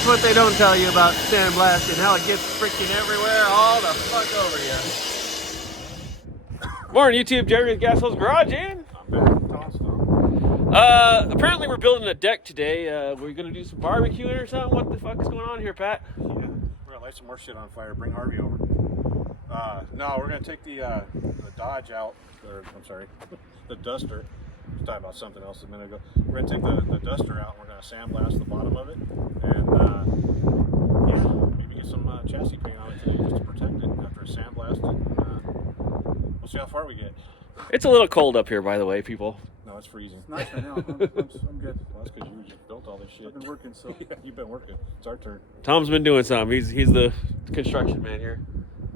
that's what they don't tell you about sandblasting, how it gets freaking everywhere, all the fuck over you. Morning, YouTube. Jerry's Gas Hole's Garage, and I'm back. apparently we're building a deck today. We're gonna do some barbecuing or something. What the fuck is going on here, Pat? Yeah, we're gonna light some more shit on fire. Bring Harvey over. No, we're gonna take the Dodge out. Or I'm sorry, the Duster. I was talking about something else a minute ago. We're gonna take the Duster out. And we're gonna sandblast the bottom of it, and yeah, maybe get some chassis paint on it today just to protect it after it's sandblasted. We'll see how far we get. It's a little cold up here, by the way, people. No, it's freezing. It's nice right now. I'm good. Well, that's because you just built all this shit. I've been working, so. Yeah, you've been working. It's our turn. Tom's been doing something. He's the construction man here.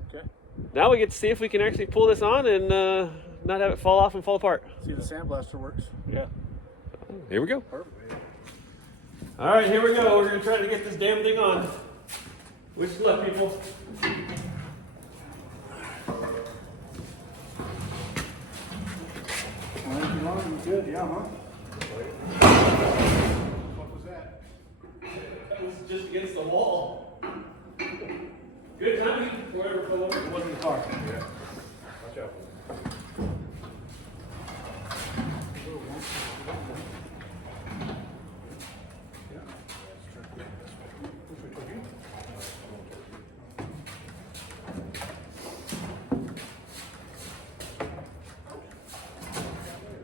Okay. Now we get to see if we can actually pull this on and not have it fall off and fall apart. See if the sandblaster works. Yeah. Here we go. Perfect. All right, here we go. We're gonna try to get this damn thing on. Wish luck, people. Good, yeah, huh? What was that? That was just against the wall. Good timing. Whatever fell over. It wasn't the car. Yeah. Watch out.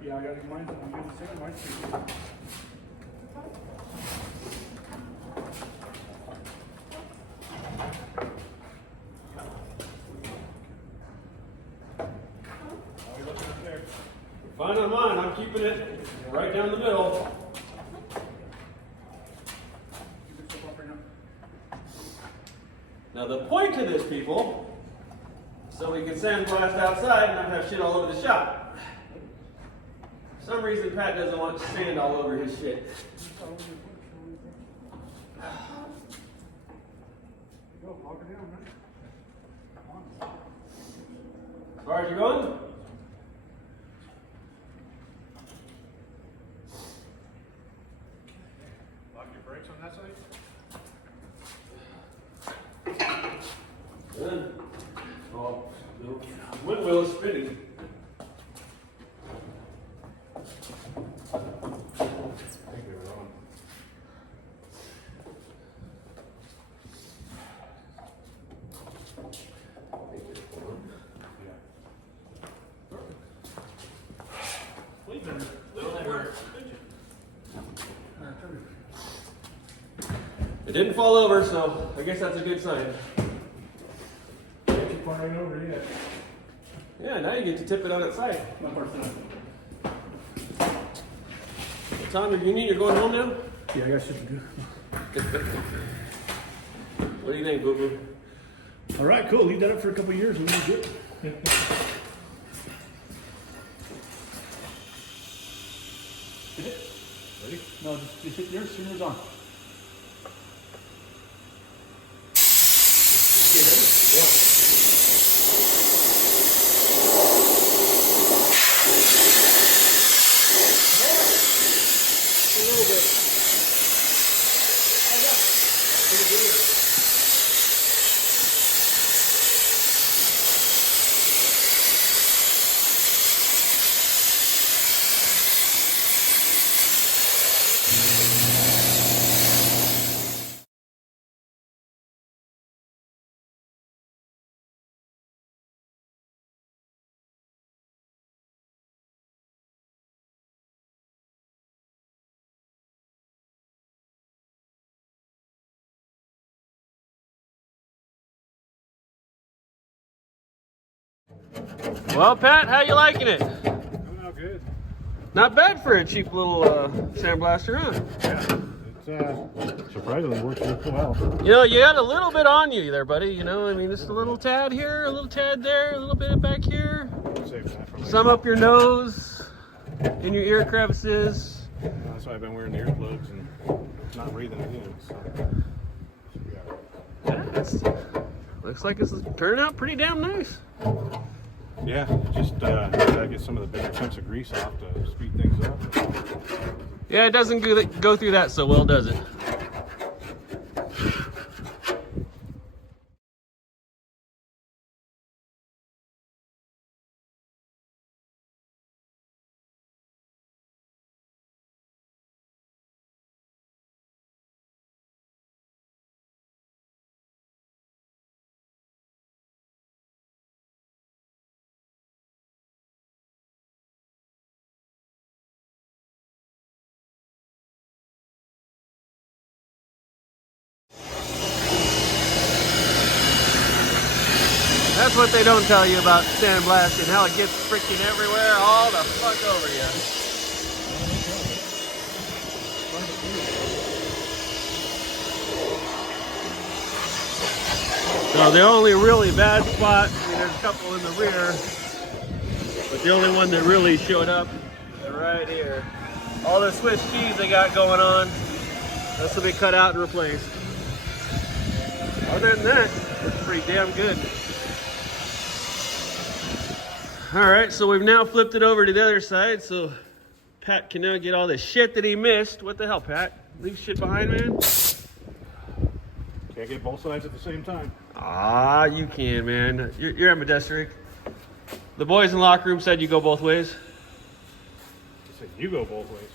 Yeah, I got mine. I'm doing the same. Mine's too. Fine on mine. I'm keeping it right down the middle. Now the point to this, people, so we can sandblast outside and not have shit all over the shop. For some reason, Pat doesn't want sand all over his shit. As far as you're going? Lock your brakes on that side? Good. Oh, the wind wheel is spinning. I think they were on. It didn't fall over, so I guess that's a good sign. Ain't flying over yet. Yeah, now you get to tip it on its side. Tom, you're going home now? Yeah, I got shit to do. What do you think, Boo Boo? All right, cool. Leave that up for a couple of years and we'll be good. Hit it? Ready? No, just hit yours. Yours on. Okay, ready? Yeah. A little bit. Well, Pat, how you liking it? Coming out good. Not bad for a cheap little sandblaster, huh? Yeah. It's surprisingly works really well. You know, you got a little bit on you there, buddy. You know, I mean, just a little tad here, a little tad there, a little bit back here. Save that for later. Some up your nose, in your ear crevices. That's why I've been wearing the earplugs and not breathing it in. So. Yeah, looks like it's turning out pretty damn nice. Yeah, just gotta get some of the bigger chunks of grease off to speed things up. Yeah, it doesn't go through that so well, does it? That's what they don't tell you about sandblasting, how it gets freaking everywhere, all the fuck over you. So the only really bad spot, I mean, there's a couple in the rear, but the only one that really showed up is right here. All the Swiss cheese they got going on, this will be cut out and replaced. Other than that, it's pretty damn good. All right, so we've now flipped it over to the other side, so Pat can now get all the shit that he missed. What the hell, Pat? Leave shit behind, man? Can't get both sides at the same time. Ah, you can, man. You're ambidextric. The boys in the locker room said you go both ways. I said you go both ways.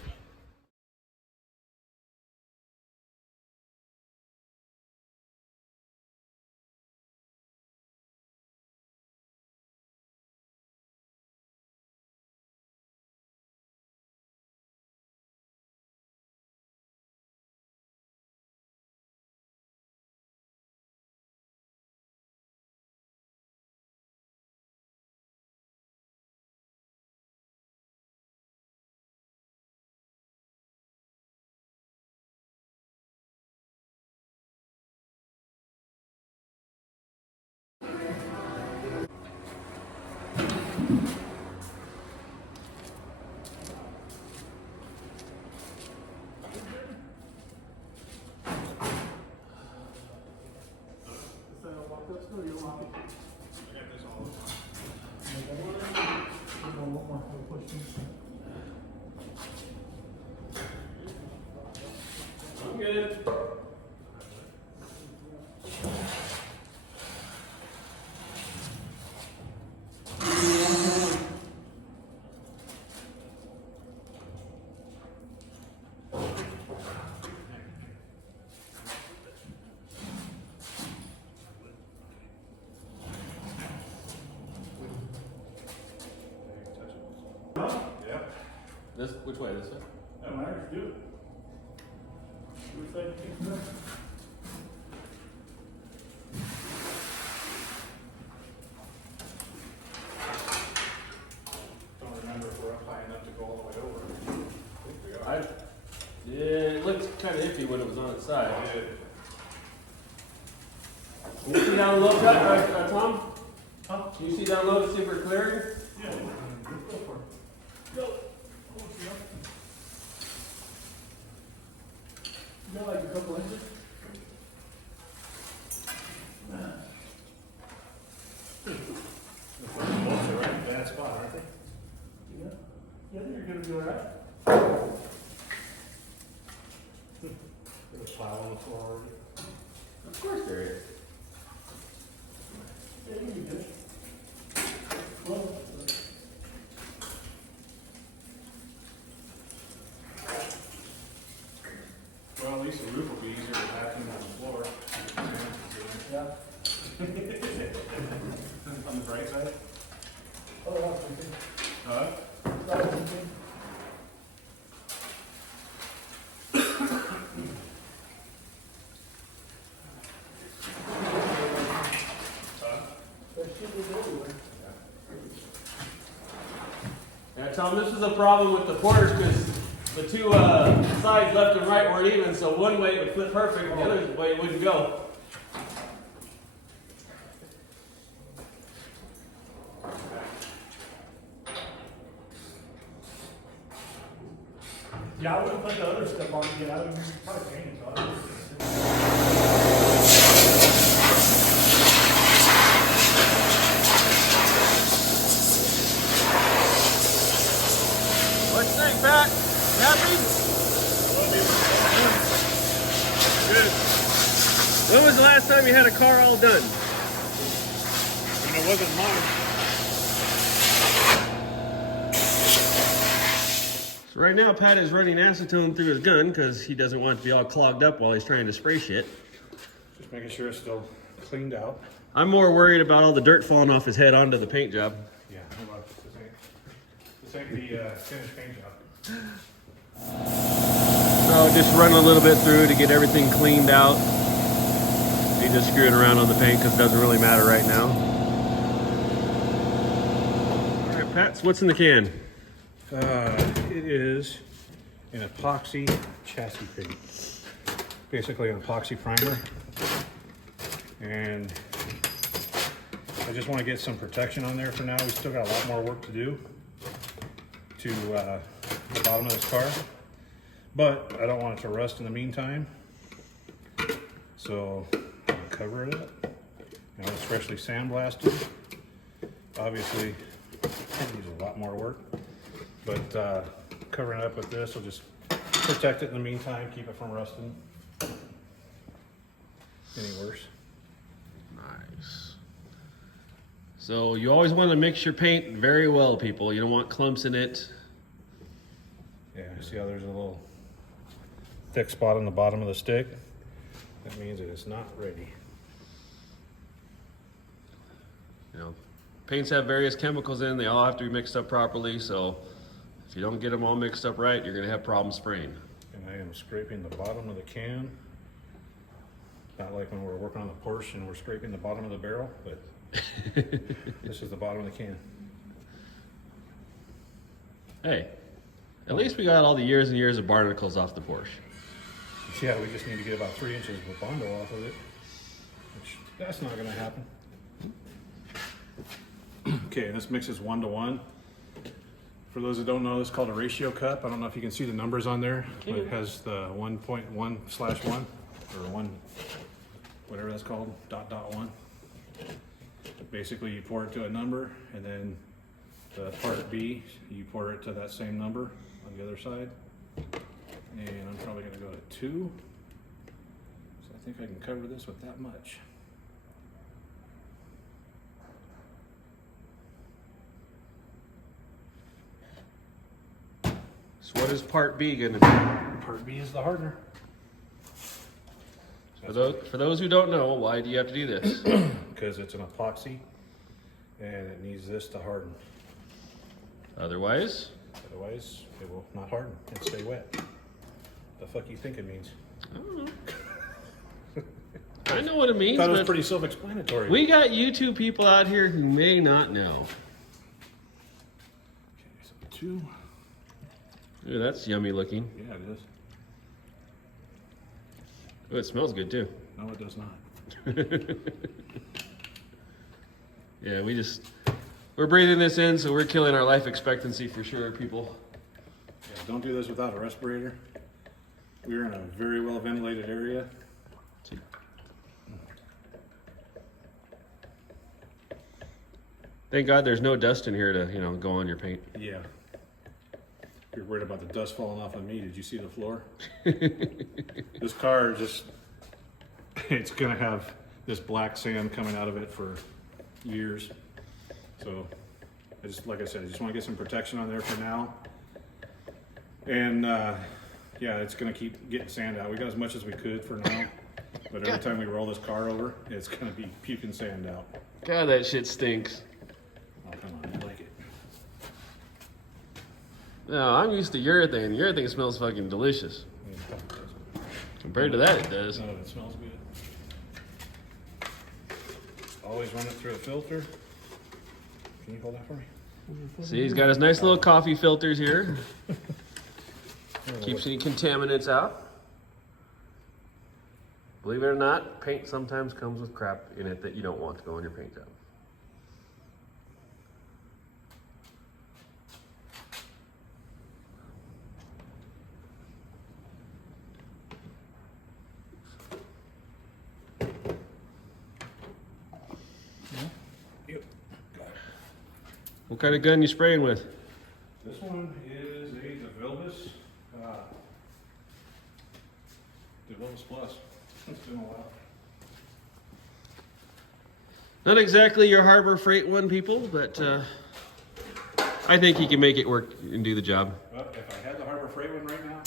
I'm good. Yeah. This, which way? This way? That matters, do it. Which side you think it's Don't remember if we're up high enough to go all the way over. I think we are. Yeah, it looked kind of iffy when it was on its side. Yeah. Can you see down low, Tom? Huh? Can you see down low to see if we're clearing? Yeah. Go for it. Go. Oh, yeah. You got like a couple inches? The first bolts are right in a bad spot, aren't they? Yeah. Yeah, I think you're gonna be alright. There's a pile on the floor already. Of course there is. Yeah, you'll be good. Well, Well, at least the roof will be easier to vacuum on the floor. yeah. On the bright side? Oh, that's okay. Huh? That's okay. That shit is everywhere. Yeah, Tom, this was a problem with the porters because the two sides left and right weren't even, so one way it would flip perfect, the other way it wouldn't go. Yeah, I would have put the other stuff on again. I would have probably painted it on. What do you think, Pat? Happy? Good. When was the last time you had a car all done? And it wasn't mine. So right now, Pat is running acetone through his gun because he doesn't want it to be all clogged up while he's trying to spray shit. Just making sure it's still cleaned out. I'm more worried about all the dirt falling off his head onto the paint job. Yeah, hold on. This ain't the finished paint job. So just run a little bit through to get everything cleaned out. He just screwing around on the paint because it doesn't really matter right now. Pat, what's in the can? It is an epoxy chassis paint. Basically an epoxy primer. And I just want to get some protection on there for now. We still got a lot more work to do to the bottom of this car. But I don't want it to rust in the meantime. So I'll cover it up. Now it's freshly sandblasted. Obviously, it needs a lot more work. But covering it up with this will just protect it in the meantime, keep it from rusting any worse. Nice. So you always want to mix your paint very well, people. You don't want clumps in it. Yeah, see how there's a little thick spot on the bottom of the stick? That means it is not ready. You know, paints have various chemicals in. They all have to be mixed up properly. So if you don't get them all mixed up right, you're going to have problems spraying. And I am scraping the bottom of the can. Not like when we're working on the Porsche and we're scraping the bottom of the barrel, but this is the bottom of the can. Hey, at least we got all the years and years of barnacles off the Porsche. Yeah, we just need to get about 3 inches of Bondo off of it, which that's not going to happen. Okay, this mix is 1:1. For those that don't know, this is called a ratio cup. I don't know if you can see the numbers on there, but it has the 1.1/1 or 1, whatever that's called, .1. Basically, you pour it to a number, and then the part B, you pour it to that same number on the other side. And I'm probably going to go to 2. So I think I can cover this with that much. So what is part B going to be? Part B is the hardener. For those who don't know, why do you have to do this? Because it's an epoxy and it needs this to harden. Otherwise it will not harden and stay wet. The fuck you think it means? I don't know. I know what it means, I thought it was but pretty self-explanatory. we got YouTube people out here who may not know. Okay, so 2. Ooh, that's yummy looking. Yeah, it is. Ooh, it smells good too. No, it does not. Yeah, we're breathing this in, so we're killing our life expectancy for sure, people. Yeah, don't do this without a respirator. We're in a very well ventilated area. Thank God there's no dust in here to, go on your paint. Yeah. You're worried about the dust falling off on me. Did you see the floor? This car it's gonna have this black sand coming out of it for years. So like I said, I just want to get some protection on there for now. And yeah, it's gonna keep getting sand out. We got as much as we could for now, but every time we roll this car over, it's gonna be puking sand out. God, that shit stinks. Oh, come on, I like it. No, I'm used to urethane. Urethane smells fucking delicious. Compared to that, it does. None of it smells good. Always run it through a filter. Can you hold that for me? See, he's got his nice little coffee filters here. Keeps any contaminants out. Believe it or not, paint sometimes comes with crap in it that you don't want to go on your paint job. Yep. Got it. What kind of gun you spraying with? This one is a DeVilbiss. DeVilbiss Plus. It's been a while. Not exactly your Harbor Freight one, people, but I think he can make it work and do the job. Well, if I had the Harbor Freight one right now,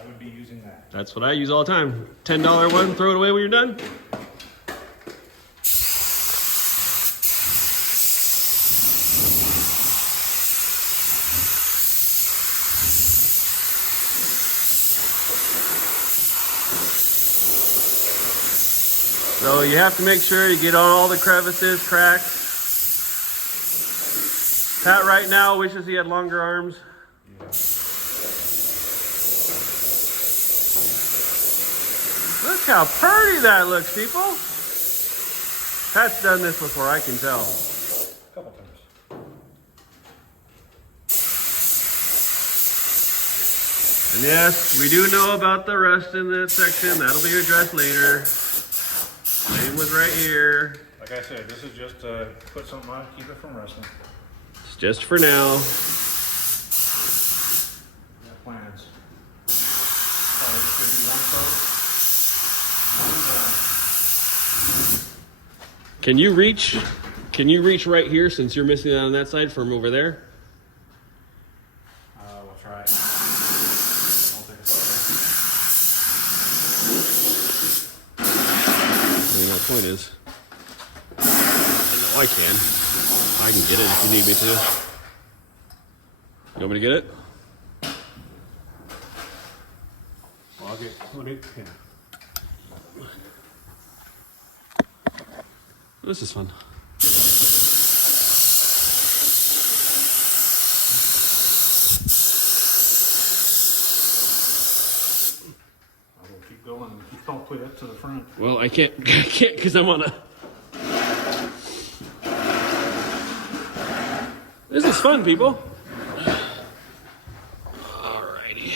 I would be using that. That's what I use all the time. $10 one, throw it away when you're done. So you have to make sure you get on all the crevices, cracks, Pat right now wishes he had longer arms. Look how pretty that looks, people. Pat's done this before, I can tell. A couple times. And yes, we do know about the rust in that section. That'll be addressed later. Same with right here. Like I said, this is just to put something on, keep it from rusting. It's just for now. Got plans. Probably just gonna do one coat. Can you reach right here since you're missing it on that side from over there? We'll try it. Won't take a second. I mean, the point is, I know I can. I can get it if you need me to. You want me to get it? Well, I'll get what it can. This is fun. I will keep going and don't put it to the front. Well, I can't because I'm on a. This is fun, people. Alrighty.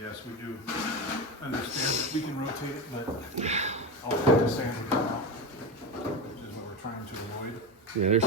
Yes, we do understand that we can rotate it, but I'll have to sand it out, which is what we're trying to avoid. Yeah, there's.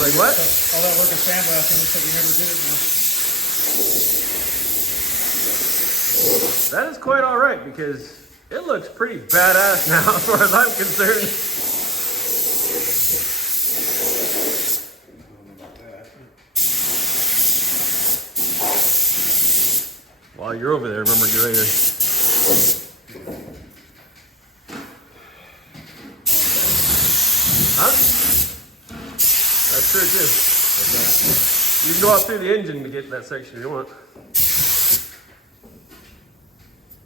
Like what? All that work of sandblasting looks like we never did it now. That is quite all right because it looks pretty badass now as far as I'm concerned. While you're over there, remember your later. Huh? That's true too. You can go out through the engine to get that section if you want.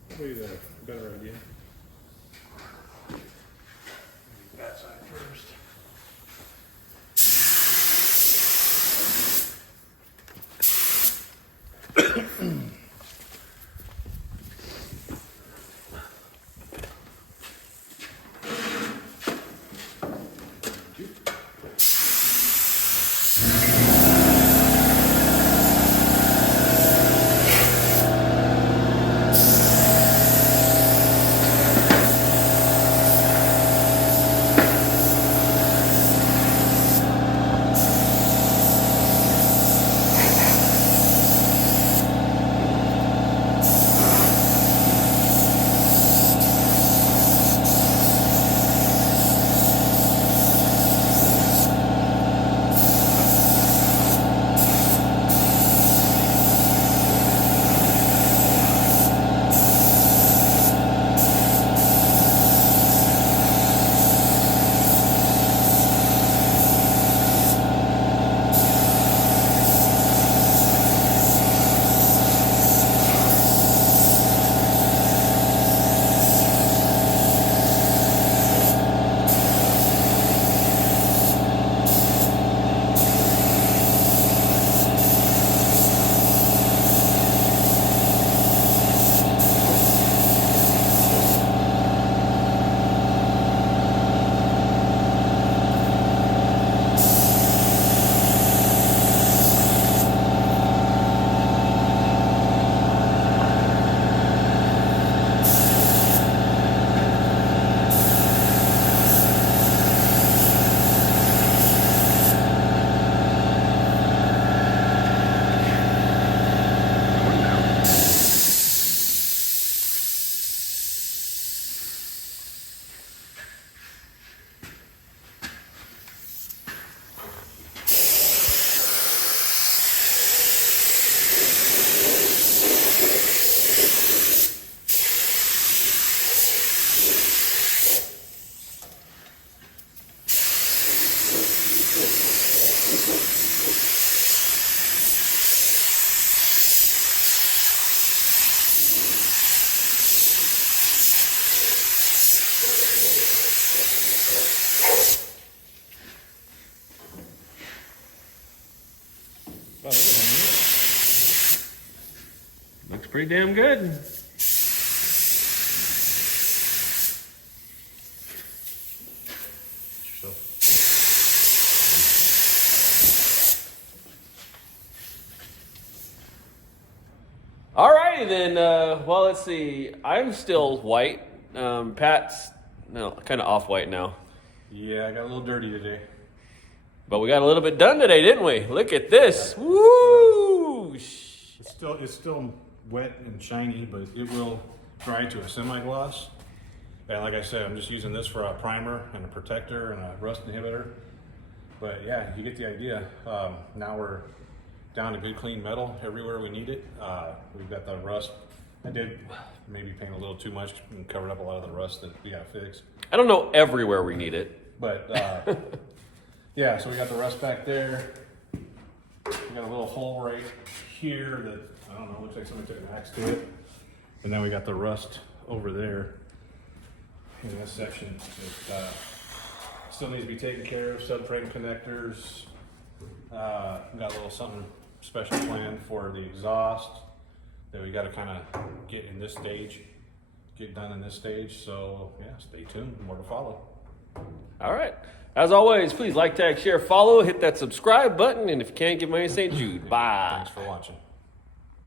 Probably the better idea. That side first. Looks pretty damn good. Alrighty then, well let's see, I'm still white, Pat's kind of off-white now. Yeah, I got a little dirty today. But we got a little bit done today, didn't we? Look at this, woo! It's still wet and shiny, but it will dry to a semi-gloss. And like I said, I'm just using this for a primer and a protector and a rust inhibitor. But yeah, you get the idea. Now we're down to good clean metal everywhere we need it. We've got the rust. I did maybe paint a little too much and covered up a lot of the rust that we got fixed. I don't know everywhere we need it. But yeah, so we got the rust back there. We got a little hole right here that, I don't know, looks like somebody took an axe to it. And then we got the rust over there in this section. It still needs to be taken care of. Subframe connectors. We got a little something special planned for the exhaust that we got to kind of get in this stage, get done in this stage. So yeah, stay tuned, more to follow. All right. As always, please like, tag, share, follow, hit that subscribe button, and if you can't, give money to St. Jude. Bye. Thanks for watching.